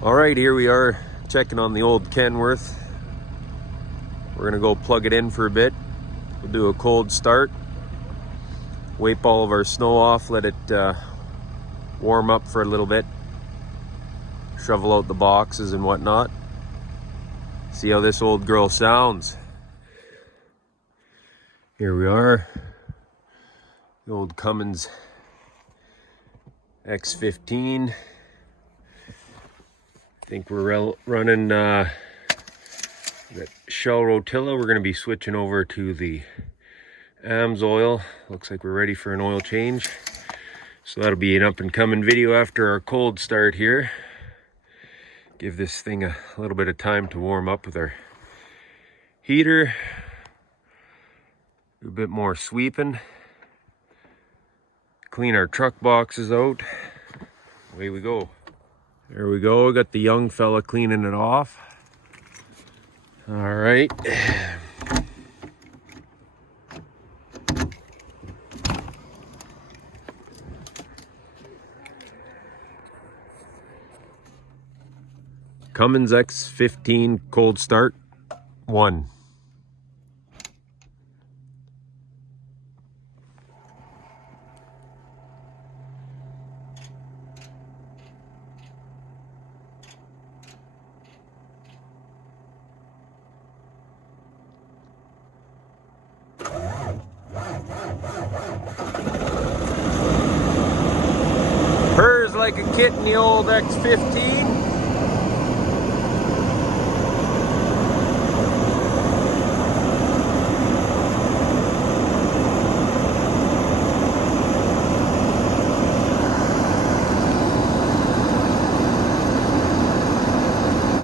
All right, here we are checking on the old Kenworth. We're gonna go plug it in for a bit. We'll do a cold start, wipe all of our snow off, let it warm up for a little bit, shovel out the boxes and whatnot. See how this old girl sounds. Here we are, the old Cummins X15. I think we're running the Shell Rotilla. We're going to be switching over to the AMS oil. Looks like we're ready for an oil change. So that'll be an up and coming video after our cold start here. Give this thing a little bit of time to warm up with our heater. Do a bit more sweeping. Clean our truck boxes out. Away we go. There we go. Got the young fella cleaning it off. All right. Cummins X15 cold start 1. Purrs like a kitten, the old X15.